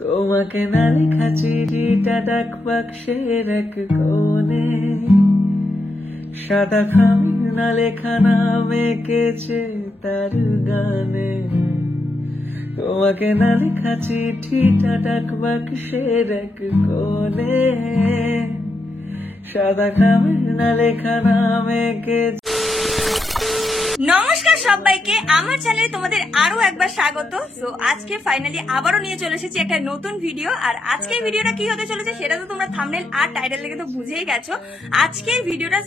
তোমাকে না লেখা চিঠিটা ডাক বাক্সের এক কোণে, সাদা খামের না লেখা নাম এঁকেছে তার গানে। তোমাকে না লেখা চিঠিটা ডাক বাক্সের এক কোণে, সাদা খামের না লেখা নাম এঁকেছে। নমস্কার সবাইকে, আমার চ্যানেলে তোমাদের আরো একবার স্বাগত। সো আজকে ফাইনালি আবারও নিয়ে চলে এসেছি একটা নতুন ভিডিও। আর আজকের ভিডিওটা কি হতে চলেছে সেটা তো তোমরা থাম্বনেল আর টাইটেল দেখে তো বুঝেই গেছো। আজকের ভিডিওটা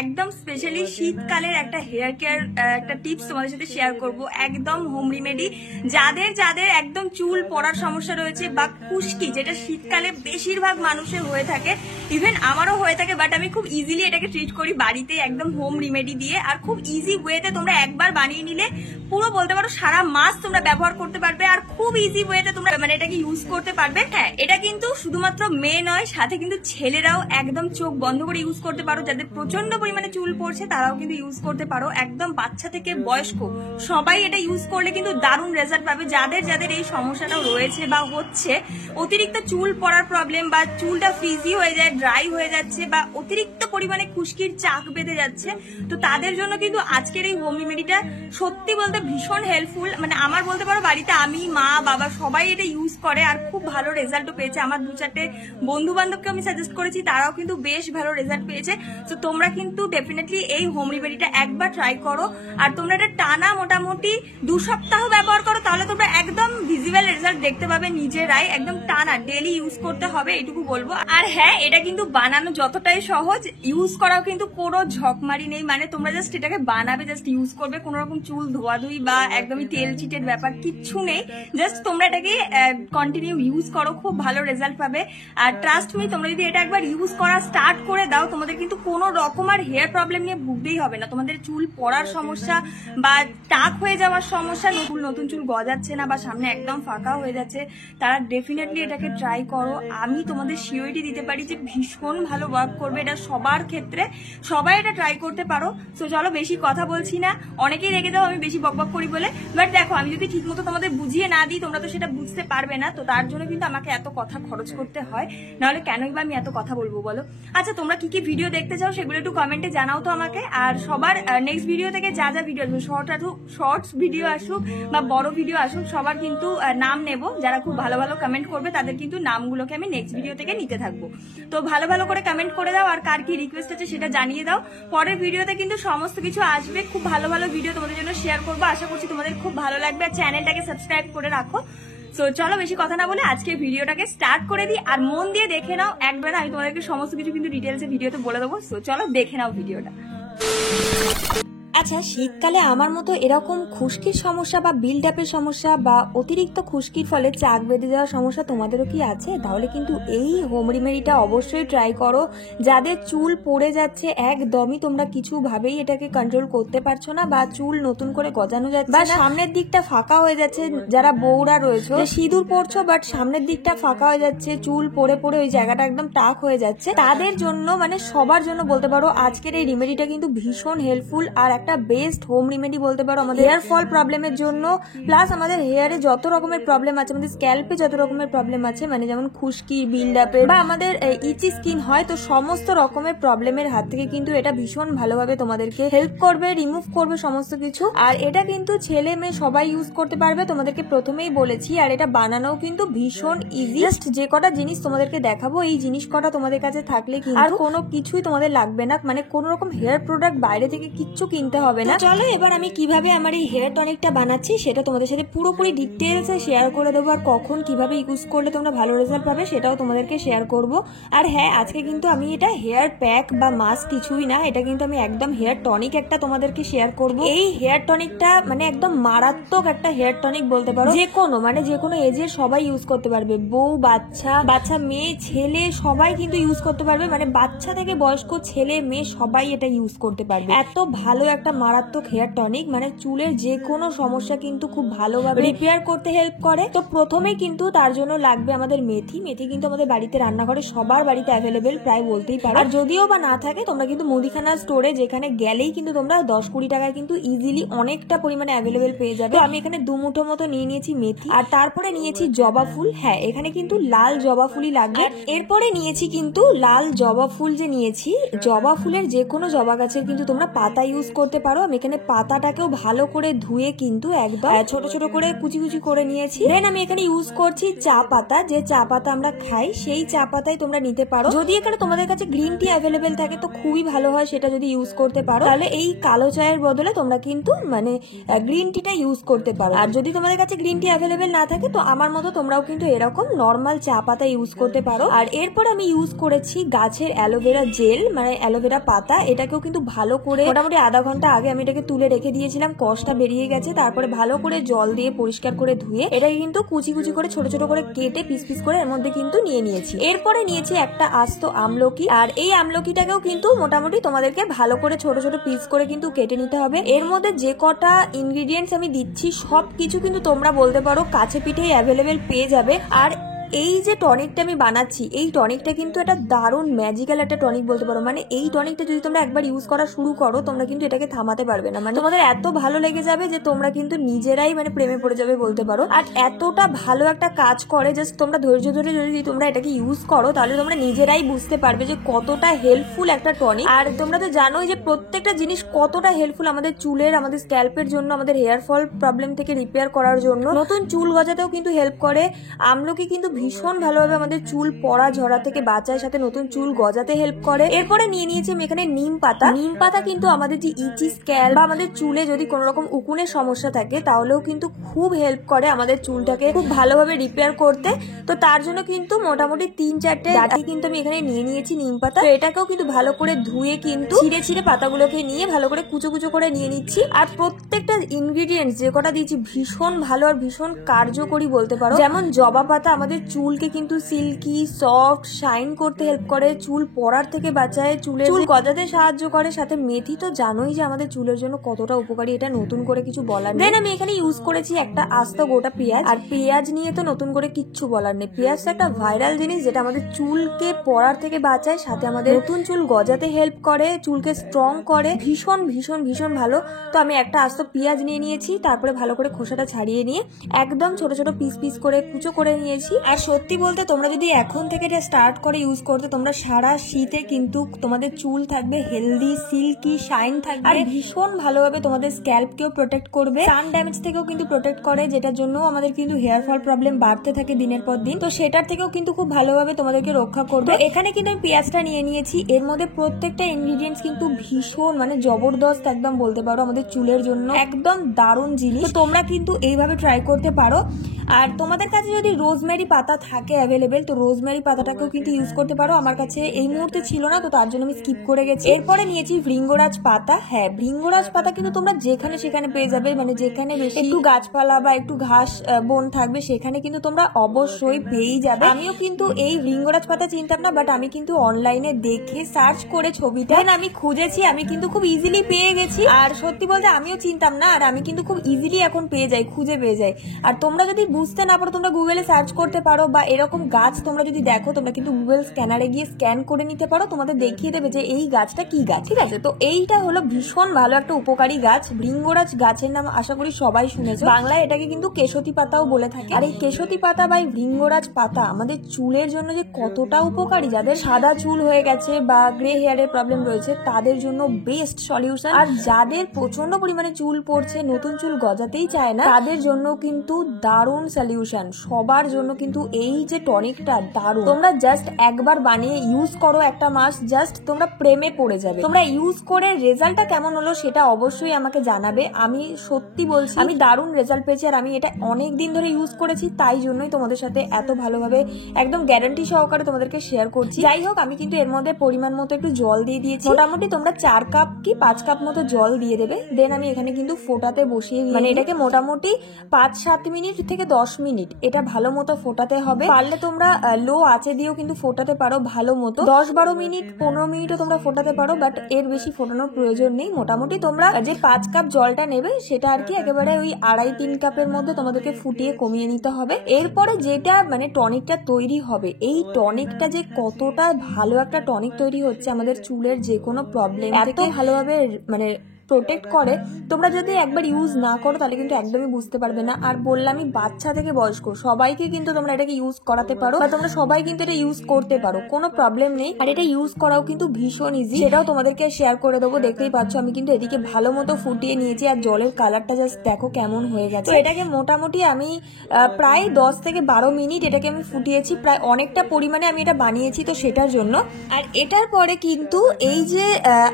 একদম স্পেশালি শীতকালের একটা হেয়ার কেয়ার একটা টিপস তোমাদের সাথে শেয়ার করব, একদম হোম রেমেডি। যাদের একদম চুল পড়ার সমস্যা রয়েছে বা খুশকি, যেটা শীতকালে বেশিরভাগ মানুষের হয়ে থাকে, ইভেন আমারও হয়ে থাকে, বাট আমি খুব ইজিলি এটাকে ট্রিট করি বাড়িতে একদম হোম রেমেডি দিয়ে। আর খুব ইজি ওয়েতে তোমরা একবার বানিয়ে নিলে পুরো বলতে পারো সারা মাস তোমরা ব্যবহার করতে পারবে। আর খুব ইজি ওয়েতে তোমরা এটাকে ইউজ করতে পারবে। হ্যাঁ, এটা কিন্তু শুধুমাত্র মেয়ে নয়, সাথে কিন্তু ছেলেরাও একদম চোখ বন্ধ করে ইউজ করতে পারো। যাদের প্রচন্ড পরিমাণে চুল পড়ছে তারাও কিন্তু ইউজ করতে পারো। একদম বাচ্চা থেকে বয়স্ক সবাই এটা ইউজ করলে কিন্তু দারুণ রেজাল্ট পাবে। যাদের এই সমস্যাটাও রয়েছে বা হচ্ছে, অতিরিক্ত চুল পড়ার প্রবলেম বা চুলটা ফ্রিজি হয়ে যায়, ড্রাই হয়ে যাচ্ছে বা অতিরিক্ত পরিমাণে খুশকির চাক বেঁধে যাচ্ছে, তো তাদের জন্য কিন্তু আজকের এই হোম রেমেডিটা সত্যি বলতে ভীষণ হেল্পফুল। আমার বলতে পারো বাড়িতে আমি, মা, বাবা সবাই এটা ইউজ করে আর খুব ভালো রেজাল্টও পেয়েছে। আমার 2-4টে বন্ধু বান্ধবকে আমি সাজেস্ট করেছি, তারাও কিন্তু বেশ ভালো রেজাল্ট পেয়েছে। তো তোমরা কিন্তু ডেফিনেটলি এই হোম রেমেডিটা একবার ট্রাই করো। আর তোমরা এটা টানা মোটামুটি 2 সপ্তাহ ব্যবহার করো, তাহলে তোমরা একদম ভিজিবল রেজাল্ট দেখতে পাবে নিজেরাই। একদম টানা ডেইলি ইউজ করতে হবে, এইটুকু বলবো। আর হ্যাঁ, এটা কিন্তু বানানো যতটাই সহজ, ইউজ করাও কিন্তু কোনো ঝকমারি নেই। তোমরা জাস্ট এটাকে বানাবে, জাস্ট ইউজ করবে, কোনো রকম চুল ধোয়াধুয়ি বা একদমই তেল চিটের ব্যাপার কিচ্ছু নেই। জাস্ট তোমরা এটাকে কন্টিনিউ ইউজ করো, খুব ভালো রেজাল্ট পাবে। আর ট্রাস্ট মি, তোমরা যদি এটা একবার ইউজ করা স্টার্ট করে দাও, তোমাদের কিন্তু কোনো রকম আর হেয়ার প্রবলেম নিয়ে ভুগতেই হবে না। তোমাদের চুল পড়ার সমস্যা বা টাক হয়ে যাওয়ার সমস্যা, নতুন চুল গজাচ্ছে না বা সামনে একদম ফাঁকা হয়ে যাচ্ছে, তারা ডেফিনেটলি এটাকে ট্রাই করো। আমি তোমাদের সিওরিটি দিতে পারি যে ভীষণ ভালো ওয়ার্ক করবে এটা সবার ক্ষেত্রে। সবাই এটা ট্রাই করতে পারো। তো চলো, বেশি কথা বলছি না, অনেকেই রেখে দাও আমি বেশি বকবক করি বলে। বাট দেখো, আমি যদি ঠিক মতো তোমাদের বুঝিয়ে না দিই, তোমরা তো সেটা বুঝতে পারবে না। তো তার জন্য কিন্তু আমাকে এত কথা খরচ করতে হয়, নাহলে কেনই বা আমি এত কথা বলবো বলো। আচ্ছা, তোমরা কি কি ভিডিও দেখতে চাও সেগুলো একটু কমেন্টে জানাও তো আমাকে। আর সবার নেক্সট ভিডিও থেকে যা ভিডিও আসবে, শর্টস ভিডিও আসুক বা বড় ভিডিও আসুক, সবার কিন্তু নাম নেব। যারা খুব ভালো ভালো কমেন্ট করবে তাদের কিন্তু নামগুলোকে আমি নেক্সট ভিডিও থেকে নিতে থাকবো। তো ভালো করে কমেন্ট করে দাও, আর কার কি রিকোয়েস্ট আছে সেটা জানিয়ে দাও। পরের ভিডিওতে কিন্তু সমস্ত কিছু আসবে, খুব ভালো ভিডিও তোমাদের জন্য শেয়ার করবো। আশা করছি তোমাদের খুব ভালো লাগবে। আর চ্যানেলটাকে সাবস্ক্রাইব করে রাখো। তো চলো, বেশি কথা না বলে আজকে ভিডিওটাকে স্টার্ট করে দিই। আর মন দিয়ে দেখে নাও, একবার আমি তোমাদেরকে সমস্ত কিছু কিন্তু ডিটেলসে ভিডিওতে বলে দেবো। তো চলো দেখে নাও ভিডিওটা। আচ্ছা, শীতকালে আমার মতো এরকম খুশকির সমস্যা বা বিল্ড আপের সমস্যা বা অতিরিক্ত খুশকির ফলে চাক বেঁধে যাওয়ার সমস্যা তোমাদেরও কি আছে? তাহলে কিন্তু এই হোম রেমেডিটা অবশ্যই ট্রাই করো। যাদের চুল পড়ে যাচ্ছে, একদমই তোমরা কিছু ভাবেই এটাকে কন্ট্রোল করতে পারছো না, বা চুল নতুন করে গজানো যাচ্ছে বা সামনের দিকটা ফাঁকা হয়ে যাচ্ছে, যারা বউরা রয়েছে সিঁদুর পড়ছো বাট সামনের দিকটা ফাঁকা হয়ে যাচ্ছে, চুল পড়ে ওই জায়গাটা একদম টাক হয়ে যাচ্ছে, তাদের জন্য সবার জন্য বলতে পারো আজকের এই রেমেডিটা কিন্তু ভীষণ হেল্পফুল। আর একটা বেস্ট হোম রেমেডি বলতে পারো আমাদের হেয়ার ফল প্রবলেমের জন্য। প্লাস আমাদের হেয়ারে যত রকমের প্রবলেম আছে, আমাদের স্ক্যাল্পে যত রকমের প্রবলেম আছে, যেমন খুশকি, বিল্ড আপের বা আমাদের ইচি স্কিন হয়, তো সমস্ত রকমের প্রবলেমের হাত থেকে কিন্তু এটা ভীষণ ভালোভাবে তোমাদেরকে হেল্প করবে, রিমুভ করবে সমস্ত কিছু। আর এটা কিন্তু ছেলে মেয়ে সবাই ইউজ করতে পারবে, তোমাদেরকে প্রথমেই বলেছি। আর এটা বানানো কিন্তু ভীষণ ইজি। জাস্ট যে কটা জিনিস তোমাদেরকে দেখাবো, এই জিনিস কটা তোমাদের কাছে থাকলে আর কোনো কিছুই তোমাদের লাগবে না, কোনো রকম হেয়ার প্রোডাক্ট বাইরে থেকে কিচ্ছু কিনতে হবে না। চলো, এবার আমি কিভাবে আমার এই হেয়ার টনিকটা বানাচ্ছি সেটা তোমাদের সাথে পুরোপুরি ডিটেলসে শেয়ার করে দেবো। আর কখন কিভাবে ইউজ করলে তোমরা ভালো রেজাল্ট পাবে সেটাও তোমাদেরকে শেয়ার করব। আর হ্যাঁ, আজকে কিন্তু আমি এটা হেয়ার প্যাক বা মাস্ক কিছুই না, এটা কিন্তু আমি একদম হেয়ার টনিক একটা তোমাদেরকে শেয়ার করব। এই হেয়ার টনিকটা একদম মারাত্মক একটা হেয়ার টনিক বলতে পারো। যে কোনো এজের সবাই ইউজ করতে পারবে, বউ, বাচ্চা, মেয়ে, ছেলে সবাই কিন্তু ইউজ করতে পারবে। বাচ্চা থেকে বয়স্ক, ছেলে মেয়ে সবাই এটা ইউজ করতে পারবে। এত ভালো একটা মারাত্মক হেয়ার টনিক, মানে চুলের যে কোনো সমস্যা কিন্তু খুব ভালোভাবে রিপেয়ার করতে হেল্প করে। তো প্রথমে কিন্তু তার জন্য লাগবে আমাদের মেথি। মেথি কিন্তু আমাদের বাড়িতে রান্নাঘরে সবার বাড়িতে অ্যাভেলেবেল প্রায় বলতেই পারো। আর যদিও বা না থাকে তোমরা কিন্তু মুদিখানা স্টোরে যেখানে গেলেই কিন্তু তোমরা 10-20 টাকায় কিন্তু ইজিলি অনেকটা পরিমাণে অ্যাভেলেবেল পেয়ে যাবে। তো আমি এখানে 2 মুঠো মতো নিয়ে নিয়েছি মেথি, আর তারপরে নিয়েছি জবা ফুল। হ্যাঁ, এখানে কিন্তু লাল জবা ফুলই লাগবে। এরপরে নিয়েছি কিন্তু লাল জবা ফুল। যে নিয়েছি জবা ফুলের যে কোনো জবা গাছের কিন্তু তোমরা পাতা ইউজ করতে পারো। আমি এখানে পাতাটাকেও ভালো করে ধুয়ে কিন্তু একদম ছোট ছোট করে কুচি কুচি করে নিয়েছি। দেন আমি এখানে ইউজ করছি চা পাতা। যে চা পাতা আমরা খাই সেই চা পাতাই তোমরা নিতে পারো। যদি এখানে তোমাদের কাছে গ্রিন টি অ্যাভেলেবেল থাকে তো খুবই ভালো হয়, সেটা যদি ইউজ করতে পারো তাহলে এই কালো চায়ের বদলে তোমরা কিন্তু মানে গ্রিন টিটা ইউজ করতে পারো। আর যদি তোমাদের কাছে গ্রিন টি অ্যাভেলেবেল না থাকে তো আমার মতো তোমরাও কিন্তু এরকম নর্মাল চা পাতা ইউজ করতে পারো। আর এরপর আমি ইউজ করেছি গাছের অ্যালোভেরা জেল, মানে অ্যালোভেরা পাতা। এটাকেও কিন্তু ভালো করে মোটামুটি আধা ঘন্টা আগে আমি এটাকে তুলে রেখে দিয়েছিলাম, কষটা বেরিয়ে গেছে। তারপরে ভালো করে জল দিয়ে পরিষ্কার করে ধুয়ে এটাকে কিন্তু কুচি কুচি করে ছোট ছোট করে কেটে পিস পিস করে এর মধ্যে কিন্তু নিয়ে নিয়েছি। এরপরে নিয়েছি একটা আস্ত আমলকি, আর এই আমলকিটাকেও কিন্তু মোটামুটি তোমাদেরকে ভালো করে ছোট ছোট পিস করে কিন্তু কেটে নিতে হবে। এর মধ্যে যে কটা ইনগ্রিডিয়েন্টস আমি দিচ্ছি সবকিছু কিন্তু তোমরা বলতে পারো কাছে পিঠেই অ্যাভেলেবেল পেয়ে যাবে। আর এই যে টনিকটা আমি বানাচ্ছি এই টনিকটা কিন্তু একটা দারুণ ম্যাজিক্যাল একটা টনিক বলতে পারো। মানে এই টনিকটা যদি তোমরা একবার ইউজ করা শুরু করো তোমরা কিন্তু এটাকে থামাতে পারবে না। মানে তোমাদের এত ভালো লেগে যাবে যে তোমরা কিন্তু নিজেরাই মানে প্রেমে পড়ে যাবে বলতে পারো। আর এতটা ভালো একটা কাজ করে, জাস্ট তোমরা ধৈর্য ধরে যদি তোমরা এটাকে ইউজ করো তাহলে তোমরা নিজেরাই বুঝতে পারবে যে কতটা হেল্পফুল একটা টনিক। আর তোমরা তো জানোই যে প্রত্যেকটা জিনিস কতটা হেল্পফুল আমাদের চুলের, আমাদের স্ক্যাল্পের জন্য, আমাদের হেয়ার ফল প্রবলেম থেকে রিপেয়ার করার জন্য, নতুন চুল গজাতেও কিন্তু হেল্প করে। আমলকি কিন্তু ভীষণ ভালোভাবে আমাদের চুল পড়া ঝরা থেকে বাঁচায়, সাথে নতুন চুল গজাতে হেল্প করে। এরপরে নিয়ে নিয়েছি আমি এখানে নিম পাতা। নিম পাতা কিন্তু আমাদের যে ইচি স্ক্যাল্প বা আমাদের চুলে যদি কোনো রকম উকুনের সমস্যা থাকে তাহলেও কিন্তু খুব হেল্প করে আমাদের চুলটাকে খুব ভালোভাবে রিপেয়ার করতে। তো তার জন্য কিন্তু মোটামুটি 3-4টে ডাঁটি কিন্তু আমি এখানে নিয়ে নিয়েছি নিম পাতা। তো এটাকেও কিন্তু ভালো করে ধুয়ে কিন্তু ছিঁড়ে ছিঁড়ে পাতাগুলোকে নিয়ে ভালো করে কুচো কুচো করে নিয়ে নিচ্ছি। আর প্রত্যেকটা ইনগ্রিডিয়েন্টস যে কটা দিয়েছি ভীষণ ভালো আর ভীষণ কার্যকরী বলতে পারো। যেমন জবা পাতা আমাদের চুলকে কিন্তু সিল্কি সফট শাইন করতে হেল্প করে, চুল পড়ার থেকে বাঁচায়, চুল গজাতে সাহায্য করে। সাথে মেথি তো জানোই যে আমাদের চুলের জন্য কতটা উপকারী, এটা নতুন করে কিছু বলার নেই। দেন আমি এখানে ইউজ করেছি একটা আস্ত গোটা পেঁয়াজ। আর পেঁয়াজ নিয়ে তো নতুন করে কিচ্ছু বলার নেই, পেঁয়াজটা একটা ভাইরাল জিনিস যেটা আমাদের চুলকে পড়ার থেকে বাঁচায়, সাথে আমাদের নতুন চুল গজাতে হেল্প করে, চুলকে স্ট্রং করে, ভীষণ ভীষণ ভীষণ ভালো। তো আমি একটা আস্ত পেঁয়াজ নিয়ে নিয়েছি, তারপরে ভালো করে খোসাটা ছাড়িয়ে নিয়ে একদম ছোট ছোট পিস পিস করে কুচো করে নিয়েছি। আর সত্যি বলতে তোমরা যদি এখন থেকে এটা স্টার্ট করে ইউজ করতে তোমরা সারা শীতে কিন্তু তোমাদের চুল থাকবে হেলদি, সিল্কি, শাইন থাকবে, আর ভীষণ ভালোভাবে তোমাদের স্ক্যাল্পকেও প্রোটেক্ট করবে, সান ড্যামেজ থেকেও কিন্তু প্রোটেক্ট করে, যেটার জন্য আমাদের কিন্তু হেয়ার ফল প্রবলেম বাড়তে থাকে দিনের পর দিন। তো সেটার থেকেও কিন্তু খুব ভালোভাবে তোমাদেরকে রক্ষা করবে। এখানে কিন্তু আমি পেঁয়াজটা নিয়ে নিয়েছি, এর মধ্যে প্রত্যেকটা ইনগ্রিডিয়েন্টস কিন্তু ভীষণ মানে জবরদস্ত একদম বলতে পারো, আমাদের চুলের জন্য একদম দারুণ জিনিস। তো তোমরা কিন্তু এইভাবে ট্রাই করতে পারো। আর তোমাদের কাছে যদি রোজমেরি পাতা থাকে অ্যাভেলেবেল তো রোজমেরি পাতাটাকেও কিন্তু ইউজ করতে পারো। আমার কাছে এই মুহূর্তে ছিল না, তো তার জন্য আমি স্কিপ করে গেছি। এরপরে নিয়েছি ভৃঙ্গরাজ পাতা। হ্যাঁ, ভৃঙ্গরাজ পাতা কিন্তু তোমরা যেখানে সেখানে পেয়ে যাবে, মানে যেখানে বেশি একটু গাছপালা বা একটু ঘাস বন থাকবে সেখানে কিন্তু তোমরা অবশ্যই পেয়েই যাবে। আমিও কিন্তু এই ভৃঙ্গরাজ পাতা চিনতাম না, বাট আমি কিন্তু অনলাইনে দেখে সার্চ করে ছবিটা আমি খুঁজেছি, আমি কিন্তু খুব ইজিলি পেয়ে গেছি। আর সত্যি বলতে আমিও চিনতাম না, আর আমি কিন্তু খুব ইজিলি এখন পেয়ে যাই, খুঁজে পেয়ে যাই। আর তোমরা যদি বুঝতে না পারো তোমরা গুগলে সার্চ করতে পারো, বা এরকম গাছ তোমরা যদি দেখো তোমরা কিন্তু গুগল স্ক্যানারে গিয়ে স্ক্যান করে নিতে পারো, তোমাদের দেখিয়ে দেবে যে এই গাছটা কি গাছ, ঠিক আছে। তো এইটা হলো ভীষণ ভালো একটা উপকারী গাছ। ভৃঙ্গরাজ গাছের নাম আশা করি সবাই শুনেছো, বাংলায় এটাকে কিন্তু কেশতি পাতাও বলে থাকে। আর এই কেশতি পাতা বা ভৃঙ্গরাজ পাতা আমাদের চুলের জন্য যে কতটা উপকারী, যাদের সাদা চুল হয়ে গেছে বা গ্রে হেয়ারের প্রবলেম রয়েছে তাদের জন্য বেস্ট সলিউশন। আর যাদের প্রচন্ড পরিমাণে চুল পড়ছে, নতুন চুল গজাতেই চায় না, তাদের জন্য কিন্তু দারুণ সলিউশন। সবার জন্য কিন্তু এই যে টনিকটা দারুণ। তোমরা জাস্ট একবার বানিয়ে ইউজ করো একটা মাস, জাস্ট তোমরা প্রেমে পড়ে যাবে। তোমরা ইউজ করে রেজাল্টটা কেমন হলো সেটা অবশ্যই আমাকে জানাবে। আমি সত্যি বলছি আমি দারুণ রেজাল্ট পেয়েছি, আর আমি এটা অনেক দিন ধরে ইউজ করেছি, তাই জন্যই তোমাদের সাথে এত ভালোভাবে একদম গ্যারান্টি সহকারে তোমাদেরকে শেয়ার করছি। যাই হোক, আমি কিন্তু এর মধ্যে পরিমাণ মতো একটু জল দিয়ে দিয়েছি, মোটামুটি তোমরা 4 কাপ কি 5 কাপ মতো জল দিয়ে দেবে। দেন আমি এখানে কিন্তু ফোটাতে বসিয়ে, মানে এটাকে মোটামুটি 5-7 মিনিট থেকে 10 মিনিট এটা ভালো মতো ফোটাতে ফোটাতে হবে। পারলে তোমরা লো আঁচে দিয়েও কিন্তু ফোটাতে পারো ভালো মতো, 10-12 মিনিট 15 মিনিটও তোমরা ফোটাতে পারো, বাট এর বেশি ফোটানোর প্রয়োজন নেই। মোটামুটি তোমরা যে 5 কাপ জলটা নেবে সেটা আর কি একেবারে ওই 2.5-3 কাপের মধ্যে তোমাদেরকে ফুটিয়ে কমিয়ে নিতে হবে। এরপরে যেটা মানে টনিকটা তৈরি হবে, এই টনিকটা যে কতটা ভালো একটা টনিক তৈরি হচ্ছে আমাদের চুলের যে কোনো প্রবলেম থেকে ভালোভাবে মানে প্রোটেক্ট করে, তোমরা যদি একবার ইউজ না করো তাহলে কিন্তু একদমই বুঝতে পারবে না। আর বললামই বাচ্চা থেকে বয়স্ক সবাইকে কিন্তু তোমরা এটাকে ইউজ করাতে পারো, বা তোমরা সবাই কিন্তু এটা ইউজ করতে পারো, কোনো প্রবলেম নেই। আর এটা ইউজ করাও কিন্তু ভীষণ ইজি, সেটাও তোমাদেরকে শেয়ার করে দেবো। দেখতেই পাচ্ছ আমি কিন্তু এদিকে ভালো মতো ফুটিয়ে নিয়েছি, আর জলের কালারটা জাস্ট দেখো কেমন হয়ে গেছে। তো এটাকে মোটামুটি আমি প্রায় 10 থেকে 12 মিনিট এটাকে আমি ফুটিয়েছি, প্রায় অনেকটা পরিমাণে আমি এটা বানিয়েছি তো সেটার জন্য। আর এটার পরে কিন্তু এই যে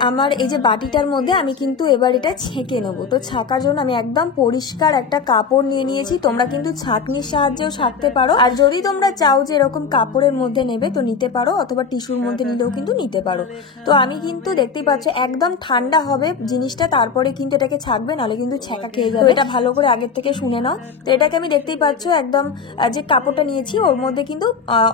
আমার এই যে বাটিটার মধ্যে আমি কিন্তু এবার এটা ছেঁকে নেবো। তো ছাকার জন্য আমি একদম পরিষ্কার একটা কাপড় নিয়ে নিয়েছি, তোমরা কিন্তু ছাঁকনির সাহায্যেও ছাঁকতে পারো, আর যদি তোমরা চাও যে এরকম কাপড়ের মধ্যে নেবে তো নিতে পারো, অথবা টিস্যুর মধ্যে নিলেও কিন্তু নিতে পারো। তো আমি কিন্তু দেখতেই পাচ্ছ একদম ঠান্ডা হবে জিনিসটা, তারপরে কিন্তু এটাকে ছাকবে, নাহলে কিন্তু ছ্যাঁকা খেয়ে যাবে। এটা ভালো করে আগের থেকে শুনে নাও। তো এটাকে আমি দেখতেই পাচ্ছ একদম যে কাপড়টা নিয়েছি ওর মধ্যে কিন্তু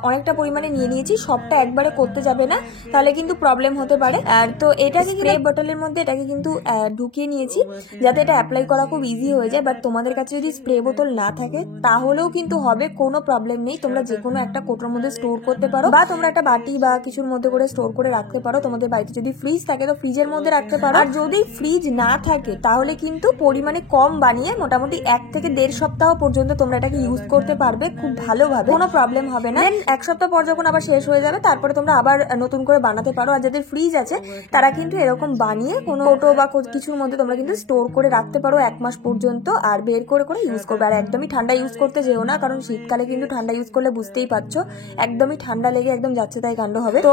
অনেকটা পরিমাণে নিয়ে নিয়েছি, সবটা একবারে করতে যাবে না তাহলে কিন্তু প্রবলেম হতে পারে। আর তো এটাকে স্প্রে বোতলের মধ্যে এটাকে কিন্তু ঢুকিয়ে নিয়েছি যাতে এটা অ্যাপ্লাই করা খুব ইজি হয়ে যায়। বাট তোমাদের কাছে যদি স্প্রে বোতল না থাকে তাহলেও কিন্তু হবে, কোনো প্রবলেম নেই। তোমরা যে কোনো একটা কোটোর মধ্যে স্টোর করতে পারো, বা তোমরা একটা বাটি বা কিছুর মধ্যে করে স্টোর করে রাখতে পারো। তোমাদের বাড়িতে যদি ফ্রিজ থাকে তো ফ্রিজের মধ্যে রাখতে পারো, আর যদি ফ্রিজ না থাকে তাহলে কিন্তু পরিমাণে কম বানিয়ে মোটামুটি 1 থেকে 1.5 সপ্তাহ পর্যন্ত তোমরা এটাকে ইউজ করতে পারবে খুব ভালোভাবে, কোনো প্রবলেম হবে না। দেন 1 সপ্তাহ পর যখন আবার শেষ হয়ে যাবে তারপরে তোমরা আবার নতুন করে বানাতে পারো। আর যাদের ফ্রিজ আছে তারা কিন্তু এরকম বানিয়ে কোনো কোটো বা কিছুর মধ্যে তোমরা কিন্তু স্টোর করে রাখতে পারো 1 মাস পর্যন্ত, আর বের করে করে ইউজ করবে। আর একদমই ঠান্ডা ইউজ করতে যেও না, কারণ শীতকালে কিন্তু ঠান্ডা ইউজ করলে বুঝতেই পারছো একদমই ঠান্ডা লেগে একদম যাচ্ছে তাই কাণ্ড হবে। তো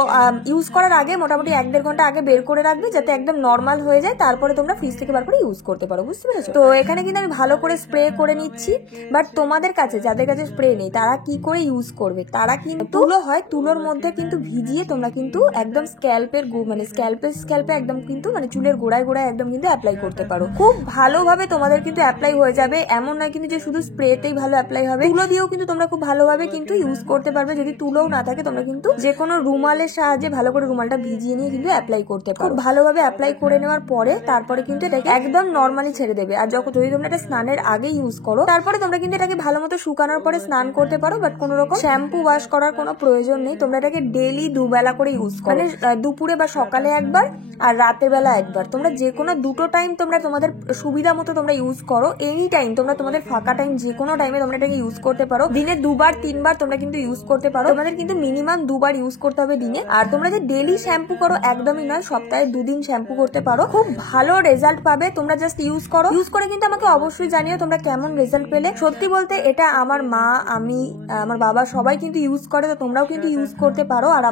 ইউজ করার আগে মোটামুটি 1-1.5 ঘন্টা আগে বের করে রাখবে যাতে একদম নর্মাল হয়ে যায়, তারপরে তোমরা ফ্রিজ থেকে বার করে ইউজ করতে পারো, বুঝতে পেরেছো? তো এখানে কিন্তু আমি ভালো করে স্প্রে করে নিচ্ছি। বাট তোমাদের কাছে যাদের কাছে স্প্রে নেই তারা কি করে ইউজ করবে, তারা কিন্তু তুলো হয়, তুলোর মধ্যে কিন্তু ভিজিয়ে তোমরা কিন্তু একদম স্ক্যাল্পের মানে স্ক্যাল্পে একদম কিন্তু মানে চুলের গোড়ায় গোড়ায় একদম কিন্তু অ্যাপ্লাই করতে পারো। খুব ভালোভাবে তোমাদের কিন্তু অ্যাপ্লাই হয়ে যাবে, এমন নয় কিন্তু যে শুধু স্প্রেতেই ভালো অ্যাপ্লাই হবে, তুলো দিয়েও কিন্তু তোমরা খুব ভালোভাবে কিন্তু ইউজ করতে পারবে। যদি তুলোও না থাকে তোমরা কিন্তু যে কোনো রুমালের সাহায্যে ভালো করে রুমালটা ভিজিয়ে নিয়ে কিন্তু অ্যাপ্লাই করতে পারো। খুব ভালোভাবে অ্যাপ্লাই করে নেওয়ার পরে তারপরে কিন্তু এটাকে একদম নর্মালি ছেড়ে দেবে। আর যখন যদি তোমরা এটা স্নানের আগে ইউজ করো তারপরে তোমরা কিন্তু এটাকে ভালো মতো শুকানোর পরে স্নান করতে পারো, বাট কোনো রকম শ্যাম্পু ওয়াশ করার কোনো প্রয়োজন নেই। তোমরা এটাকে ডেইলি 2 বেলা করে ইউজ করো, মানে দুপুরে বা সকালে একবার আর রাতের বেলা একবার। তোমরা যে কোনো দুটো টাইম তোমরা তোমাদের সুবিধা মতো তোমরা ইউজ করো, এনি টাইম তোমরা তোমাদের ফাঁকা টাইম যে কোনো টাইমে তোমরা এটাকে ইউজ করতে পারো। দিনে 2-3 তোমরা কিন্তু ইউজ করতে পারো, তোমাদের কিন্তু মিনিমাম 2 বার ইউজ করতে হবে দিনে। আর তোমরা যে ডেইলি শ্যাম্পু করো একদমই নয়, সপ্তাহে 2 দিন শ্যাম্পু করতে পারো, খুব ভালো রেজাল্ট পাবে। তোমরা জাস্ট ইউজ করো, ইউজ করে কিন্তু আমাকে অবশ্যই জানিও তোমরা কেমন রেজাল্ট পেলে। সত্যি বলতে এটা আমার মা, আমি, আমার বাবা সবাই কিন্তু ইউজ করে, তো তোমরাও কিন্তু ইউজ করতে পারো। আর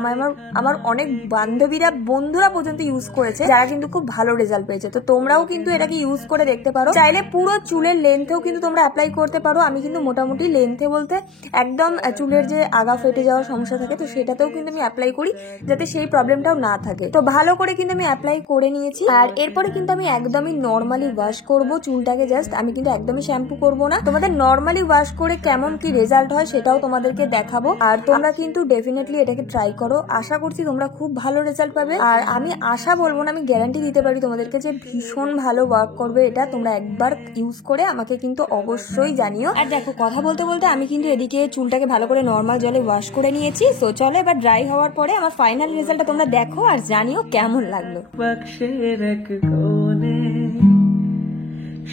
আমার অনেক বান্ধবীরা বন্ধুরা পর্যন্ত ইউজ করেছে যারা কিন্তু খুব ভালো রেজাল্ট পেয়েছে। তো তোমরাও কিন্তু এটাকে ইউজ করে দেখতে পারো। চাইলে পুরো চুলের লেন্থেও কিন্তু তোমরা অ্যাপ্লাই করতে পারো। আমি কিন্তু মোটামুটি লেন্থে বলতে একদম চুলের যে আগা ফেটে যাওয়ার সমস্যা থাকে তো সেটাতেও কিন্তু আমি অ্যাপ্লাই করি যাতে সেই প্রবলেমটাও না থাকে। তো ভালো করে কিন্তু আমি অ্যাপ্লাই করে নিয়েছি। আর এরপরে কিন্তু আমি একদমই নর্মালি ওয়াশ করব চুলটাকে, জাস্ট আমি কিন্তু একদমই শ্যাম্পু করব না। তোমাদের নর্মালি ওয়াশ করে কেমন কি রেজাল্ট হয় সেটাও তোমাদেরকে দেখাবো। আর তোমরা কিন্তু ডেফিনেটলি এটাকে ট্রাই করো, আশা করছি তোমরা খুব ভালো রেজাল্ট পাবে। আর আমি আশা বলবো না, আমি গ্যারান্টি দিতে পারি তোমাদেরকে যে ভীষণ ভালো ওয়ার্ক করবে এটা। তোমরা একবার ইউজ করে আমাকে কিন্তু অবশ্যই জানিও। আর দেখো কথা বলতে বলতে আমি কিন্তু এদিকে চুলটাকে ভালো করে নর্মাল জলে ওয়াশ করে নিয়েছি। সো চলো এবার ড্রাই হওয়ার পরে আমার ফাইনাল রেজাল্টটা তোমরা দেখো আর জানিও কেমন লাগলো। বাক্সের এক কোণে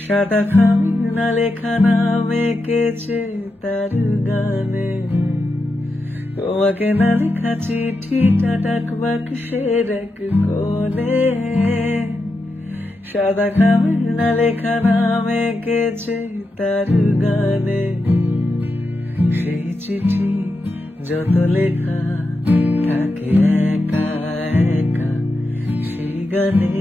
সাদা খামের না লেখা নাম এঁকেছে তার গানে, তোমাকে না লেখা চিঠিটা ডাক বাক্সের এক কোণে সাদা খামের না লেখা নাম এঁকেছে তার গানে। সেই চিঠি যত লেখা থাকে একা একা সেই গানে।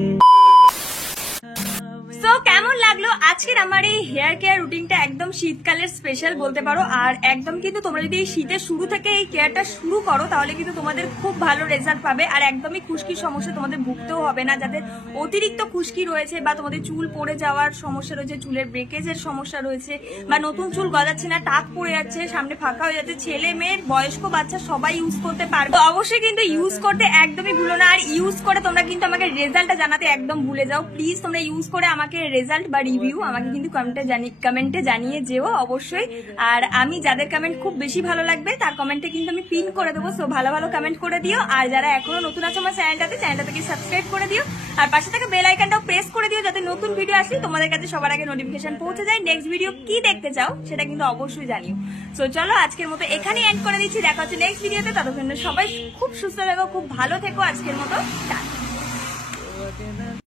সো কেমন লাগলো আজকের আমার এই হেয়ার কেয়ার রুটিনটা? একদম শীতকালের স্পেশাল বলতে পারো। আর একদম কিন্তু তোমরা যদি এই শীতের শুরু থেকে এই কেয়ারটা শুরু করো তাহলে কিন্তু তোমাদের খুব ভালো রেজাল্ট পাবে। আর একদমই খুশকির সমস্যা তোমাদের ভুগতেও হবে না। যাদের অতিরিক্ত খুশকি রয়েছে বা তোমাদের চুল পড়ে যাওয়ার সমস্যা রয়েছে, চুলের ব্রেকেজের সমস্যা রয়েছে, বা নতুন চুল গজাচ্ছে না, টাক পড়ে যাচ্ছে, সামনে ফাঁকা হয়ে যাচ্ছে, ছেলে মেয়ে বয়স্ক বাচ্চা সবাই ইউজ করতে পারবে। তো অবশ্যই কিন্তু ইউজ করতে একদমই ভুলো না। আর ইউজ করে তোমরা কিন্তু আমাকে রেজাল্টটা জানাতে একদম ভুলে যাও। প্লিজ তোমরা ইউজ করে আমাকে রেজাল্ট বা রিভিউ আমাকে কিন্তু কমেন্টে জানিয়ে যেও অবশ্যই। আর আমি যাদের কমেন্ট খুব বেশি ভালো লাগবে তার কমেন্টে কিন্তু আমি পিন করে দেবো। সো ভালো ভালো কমেন্ট করে দিও। আর যারা এখনো নতুন আছে আমার চ্যানেলটাকে সাবস্ক্রাইব করে দিও। আর পাশে থাকা বেল আইকনটাও প্রেস করে দিও যাতে নতুন ভিডিও আসলে তোমাদের কাছে সবার আগে নোটিফিকেশন পৌঁছে যায়। নেক্সট ভিডিও কি দেখতে চাও সেটা কিন্তু অবশ্যই জানিও। সো চলো আজকের মতো এখানেই এন্ড করে দিচ্ছি। দেখা হচ্ছে নেক্সট ভিডিওতে। ততক্ষণ সবাই খুব সুস্থ থেকো, খুব ভালো থেকো। আজকের মতো টাটা।